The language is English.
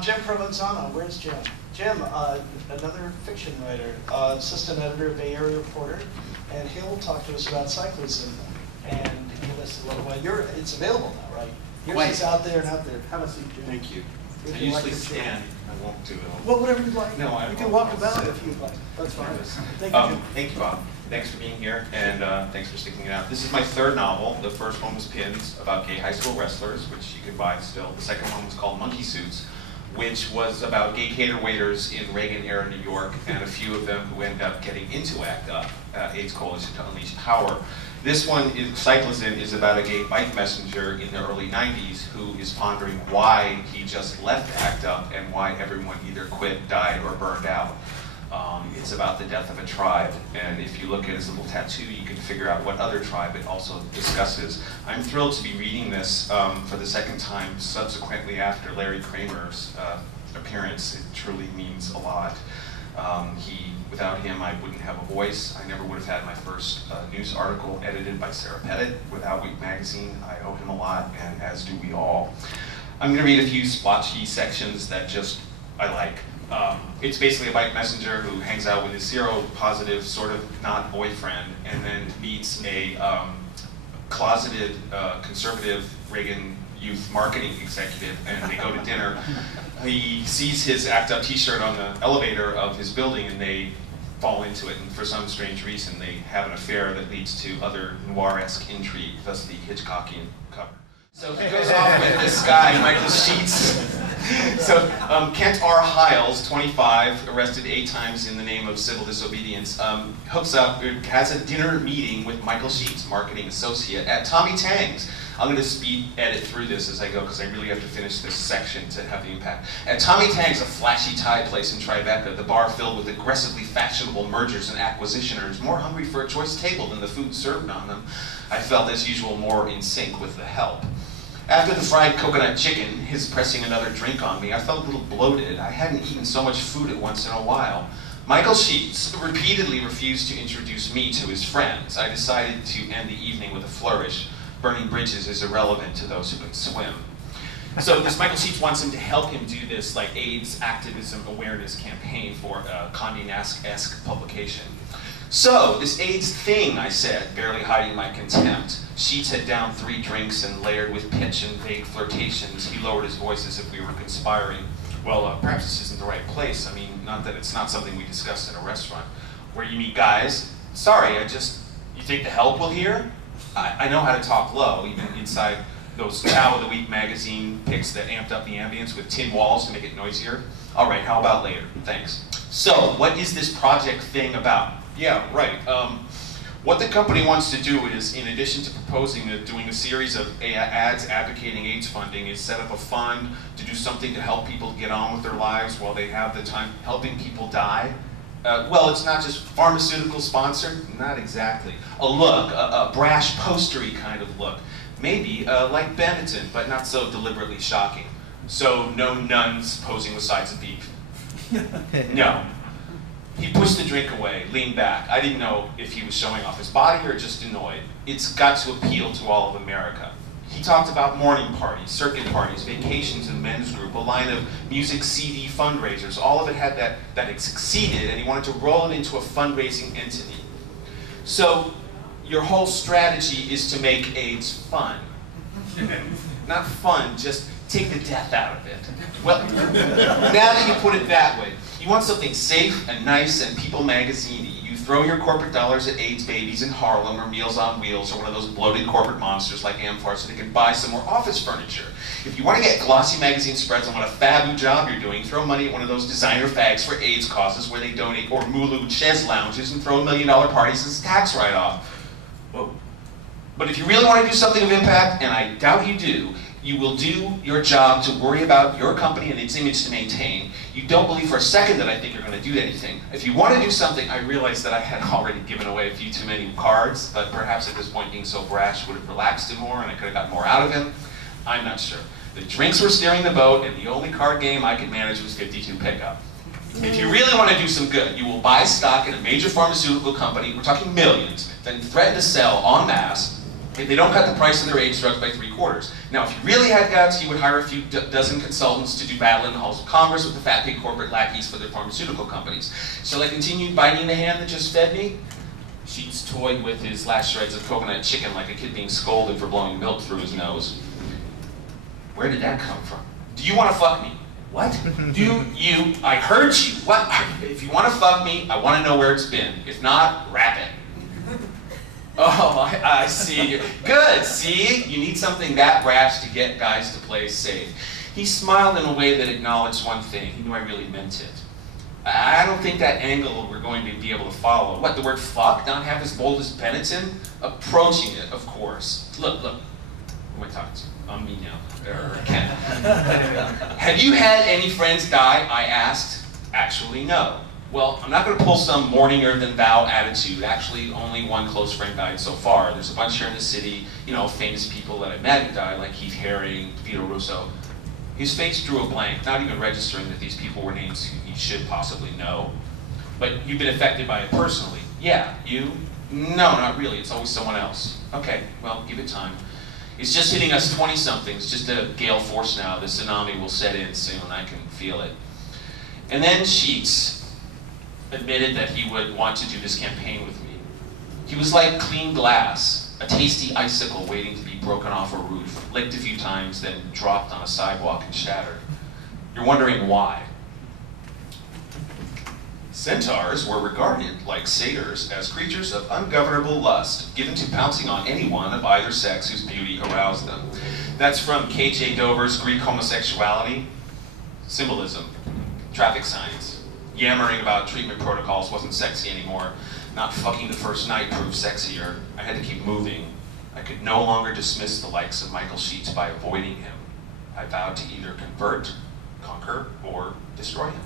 Jim Provenzano. Where's Jim? Jim, another fiction writer, assistant editor of Bay Area Reporter, and he'll talk to us about Cyclizen and give us a little. Well, it's available now, right? Yours is out there and out there. Have a seat, Jim. Thank you. If I you usually like stand. I won't do it. Well, whatever you'd like. No, you can walk about if you'd like. That's fine. Thank you, Jim. Thank you, Bob. Thanks for being here, and thanks for sticking it out. This is my third novel. The first one was Pins, about gay high school wrestlers, which you can buy still. The second one was called Monkey Suits, which was about gay cater waiters in Reagan-era New York, and a few of them who end up getting into ACT UP, AIDS Coalition to Unleash Power. This one, Cyclizen, is about a gay bike messenger in the early 90s who is pondering why he just left ACT UP and why everyone either quit, died, or burned out. It's about the death of a tribe, and if you look at his little tattoo, you can figure out what other tribe it also discusses. I'm thrilled to be reading this for the second time subsequently after Larry Kramer's appearance. It truly means a lot. Without him, I wouldn't have a voice. I never would have had my first news article edited by Sarah Pettit. Without Week Magazine, I owe him a lot, and as do we all. I'm going to read a few splotchy sections that just I like. It's basically a bike messenger who hangs out with his seropositive, sort of not boyfriend, and then meets a closeted conservative Reagan youth marketing executive, and they go to dinner. He sees his ACT UP t-shirt on the elevator of his building, and they fall into it, and for some strange reason they have an affair that leads to other noir-esque intrigue, thus the Hitchcockian cover. So he goes off with this guy, Michael Sheets. So Kent R. Hiles, 25, arrested 8 times in the name of civil disobedience, hooks up, has a dinner meeting with Michael Sheets, marketing associate, at Tommy Tang's. I'm going to speed edit through this as I go because I really have to finish this section to have the impact. At Tommy Tang's, a flashy Thai place in Tribeca, the bar filled with aggressively fashionable mergers and acquisitioners, more hungry for a choice table than the food served on them, I felt as usual more in sync with the help. After the fried coconut chicken, his pressing another drink on me, I felt a little bloated. I hadn't eaten so much food at once in a while. Michael Sheets repeatedly refused to introduce me to his friends. I decided to end the evening with a flourish. Burning bridges is irrelevant to those who can swim. So this Michael Sheets wants him to help him do this like AIDS activism awareness campaign for a Condé Nast-esque publication. So, this AIDS thing, I said, barely hiding my contempt. Sheets had downed 3 drinks and layered with pitch and vague flirtations. He lowered his voice as if we were conspiring. Well, perhaps this isn't the right place. I mean, not that it's not something we discussed in a restaurant. Where you meet guys? Sorry, you think the help will hear? I know how to talk low, even inside those Chow of the Week magazine pics that amped up the ambience with tin walls to make it noisier. All right, how about later? Thanks. So, what is this project thing about? Yeah, right. What the company wants to do is, in addition to proposing doing a series of ads advocating AIDS funding, is set up a fund to do something to help people get on with their lives while they have the time helping people die. Well, it's not just pharmaceutical sponsored, not exactly. A look, a brash postery kind of look. Maybe like Benetton, but not so deliberately shocking. So no nuns posing with sides of beef. No. He pushed the drink away, leaned back. I didn't know if he was showing off his body or just annoyed. It's got to appeal to all of America. He talked about morning parties, circuit parties, vacations in men's group, a line of music CD fundraisers. All of it had that had succeeded, and he wanted to roll it into a fundraising entity. So your whole strategy is to make AIDS fun. Not fun, just take the death out of it. Well, now that you put it that way, you want something safe and nice and People magazine-y. You throw your corporate dollars at AIDS babies in Harlem or Meals on Wheels or one of those bloated corporate monsters like Amphar so they can buy some more office furniture. If you want to get glossy magazine spreads on what a fabu job you're doing, throw money at one of those designer fags for AIDS causes where they donate, or Mulu chaise lounges and throw $1 million parties as a tax write-off. Whoa. But if you really want to do something of impact, and I doubt you do, you will do your job to worry about your company and its image to maintain. You don't believe for a second that I think you're going to do anything. If you want to do something, I realize that I had already given away a few too many cards, but perhaps at this point being so brash would have relaxed him more and I could have got more out of him. I'm not sure. The drinks were steering the boat and the only card game I could manage was 52 pickup. If you really want to do some good, you will buy stock in a major pharmaceutical company, we're talking millions, then threaten to sell en masse, If they don't cut the price of their AIDS drugs by 3/4. Now, if you really had guts, you would hire a few dozen consultants to do battle in the halls of Congress with the fat pig corporate lackeys for their pharmaceutical companies. Shall I continue biting the hand that just fed me? Sheets toyed with his last shreds of coconut chicken like a kid being scolded for blowing milk through his nose. Where did that come from? Do you want to fuck me? What? Do you? I heard you. What? If you want to fuck me, I want to know where it's been. If not, wrap it. Oh, I see. Good, see? You need something that rash to get guys to play safe. He smiled in a way that acknowledged one thing. He knew I really meant it. I don't think that angle we're going to be able to follow. What, the word fuck not half as bold as Benetton? Approaching it, of course. Look. Who am I talking to? I'm me now, or Ken. Have you had any friends die? I asked. Actually, no. Well, I'm not going to pull some mourninger-than-thou attitude. Actually, only one close friend died so far. There's a bunch here in the city, famous people that I met who died, like Keith Haring, Vito Russo. His face drew a blank, not even registering that these people were names he should possibly know. But you've been affected by it personally. Yeah, you? No, not really. It's always someone else. Okay, well, give it time. It's just hitting us 20-somethings, just a gale force now. The tsunami will set in soon. I can feel it. And then Sheets admitted that he would want to do this campaign with me. He was like clean glass, a tasty icicle waiting to be broken off a roof, licked a few times, then dropped on a sidewalk and shattered. You're wondering why. Centaurs were regarded, like satyrs, as creatures of ungovernable lust, given to pouncing on anyone of either sex whose beauty aroused them. That's from K.J. Dover's Greek Homosexuality. Symbolism, traffic signs. Yammering about treatment protocols wasn't sexy anymore. Not fucking the first night proved sexier. I had to keep moving. I could no longer dismiss the likes of Michael Sheets by avoiding him. I vowed to either convert, conquer, or destroy him.